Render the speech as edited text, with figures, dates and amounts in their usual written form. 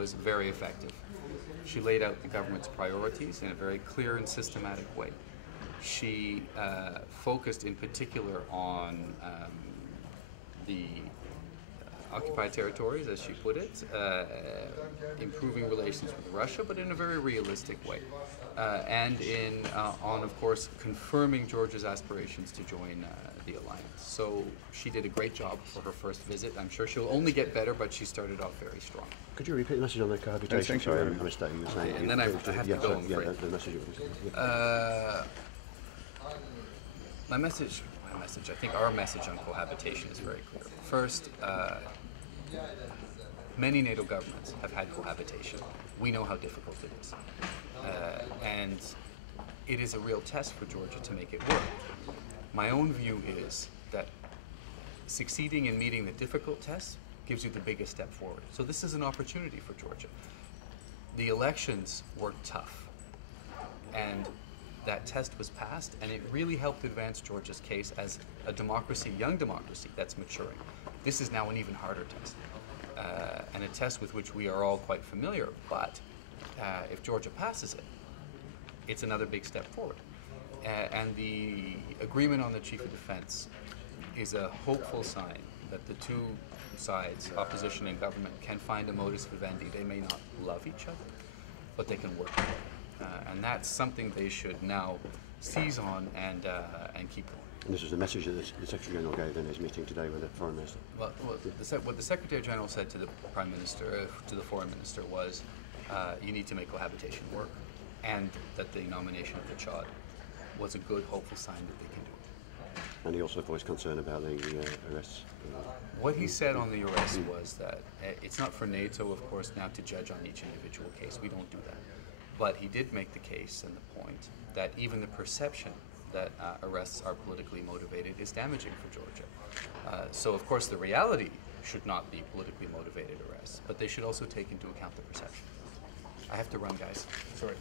was very effective. She laid out the government's priorities in a very clear and systematic way. She focused in particular on the occupied territories, as she put it, improving relations with Russia, but in a very realistic way, and on, of course, confirming Georgia's aspirations to join the alliance. So she did a great job for her first visit. I'm sure she'll only get better, but she started off very strong. Could you repeat the message on the cohabitation? Sorry, I missed that. You were saying. And then I have to go. The message. My message. I think our message on cohabitation is very clear. First, many NATO governments have had cohabitation. We know how difficult it is. And it is a real test for Georgia to make it work. My own view is that succeeding in meeting the difficult tests gives you the biggest step forward. So this is an opportunity for Georgia. The elections were tough, and that test was passed, and it really helped advance Georgia's case as a democracy, young democracy, that's maturing. This is now an even harder test, and a test with which we are all quite familiar, but if Georgia passes it, it's another big step forward. And the agreement on the Chief of Defense is a hopeful sign that the two sides, opposition and government, can find a modus vivendi. They may not love each other, but they can work together. And that's something they should now seize on and keep going. And this is the message that the Secretary General gave in his meeting today with the Foreign Minister. Well, what the Secretary General said to the Prime Minister, to the Foreign Minister, was you need to make cohabitation work, and that the nomination of the Chad was a good, hopeful sign that they can do it. And he also voiced concern about the arrests. What he said on the arrest was that it's not for NATO, of course, now to judge on each individual case. We don't do that. But he did make the case and the point that even the perception that arrests are politically motivated is damaging for Georgia. So, of course, the reality should not be politically motivated arrests, but they should also take into account the perception. I have to run, guys. Sorry.